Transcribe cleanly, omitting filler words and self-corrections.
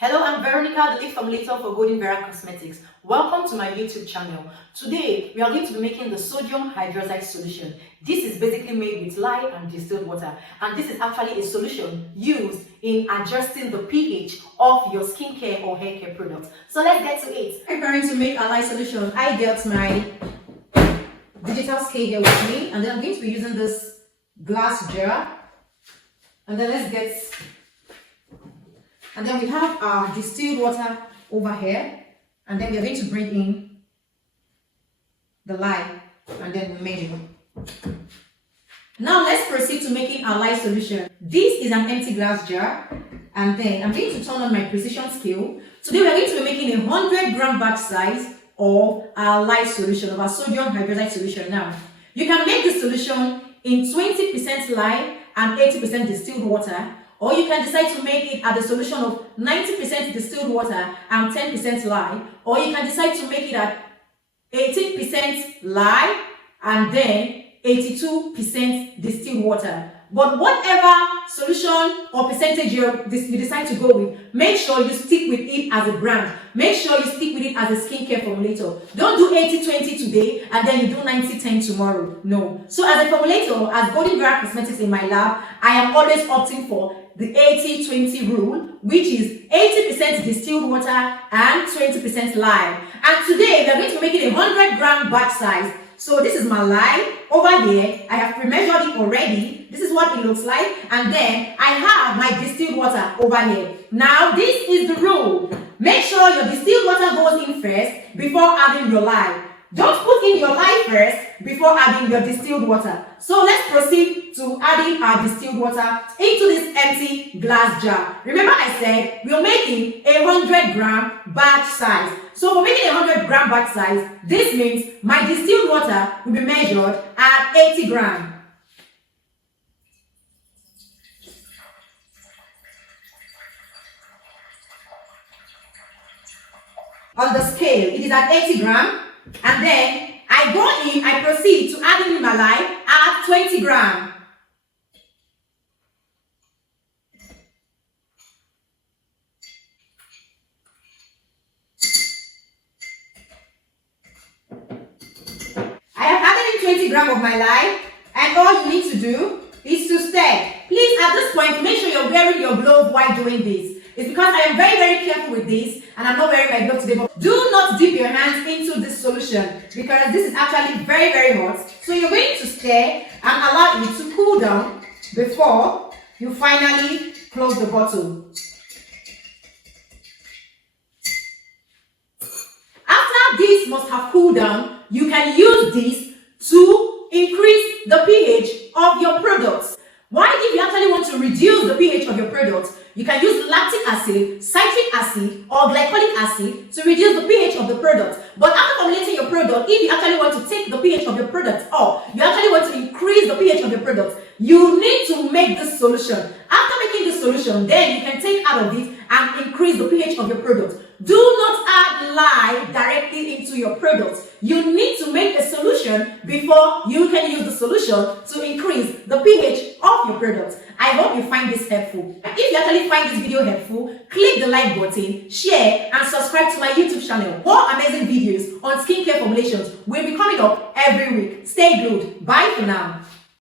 Hello, I'm Veronica, the lead formulator for Golden Vera Cosmetics. Welcome to my YouTube channel. Today, we are going to be making the sodium hydroxide solution. This is basically made with lye and distilled water. And this is actually a solution used in adjusting the pH of your skincare or hair care products. So let's get to it. Preparing to make a lye solution, I got my digital scale here with me. And then I'm going to be using this glass jar. And then and then we have our distilled water over here, and then we're going to bring in the lye, and then we measure. Now let's proceed to making our lye solution. This is an empty glass jar, and then I'm going to turn on my precision scale. Today we're going to be making a 100-gram batch size of our lye solution, of our sodium hydroxide solution. Now, you can make this solution in 20% lye and 80% distilled water, or you can decide to make it at the solution of 90% distilled water and 10% lye, or you can decide to make it at 18% lye and then 82% distilled water. But whatever solution or percentage you decide to go with, make sure you stick with it as a brand. Make sure you stick with it as a skincare formulator. Don't do 80-20 today and then you do 90-10 tomorrow. No. So as a formulator, as Golden Vera Cosmetics in my lab, I am always opting for the 80-20 rule, which is 80% distilled water and 20% lye. And today we are going to make it a 100-gram batch size. So this is my lye. Over here, I have pre-measured it already. This is what it looks like. And then I have my distilled water over here. Now, this is the rule. Make sure your distilled water goes in first before adding your lye. Don't put in your lye first before adding your distilled water. So let's proceed to adding our distilled water into this empty glass jar. Remember I said we're making a 100-gram batch size. So for making a 100-gram batch size, this means my distilled water will be measured at 80 grams. On the scale, it is at 80 grams. And then I proceed to add in my lye at 20 grams. I have added in 20 grams of my lye, and all you need to do is to stir. Please, at this point, make sure you're wearing your glove while doing this. It's because I am very, very careful with this, and I'm not wearing my glove today. But do not dip your hands into this solution because this is actually very, very hot. So you're going to stir and allow it to cool down before you finally close the bottle. After this must have cooled down, you can use this to increase the pH of your products. Why, if you actually want to reduce the pH of your products, you can use lactic acid, citric acid, or glycolic acid to reduce the pH of the product. But after formulating your product, if you actually want to take the pH of your product up, you actually want to increase the pH of your product, you need to make this solution. After making this solution, then you can take out of it and increase the pH of your product. Do not add lye directly into your products. You need to make a solution before you can use the solution to increase the pH of your products. I hope you find this helpful. If you actually find this video helpful, click the like button, share, and subscribe to my YouTube channel. More amazing videos on skincare formulations will be coming up every week. Stay glued. Bye for now.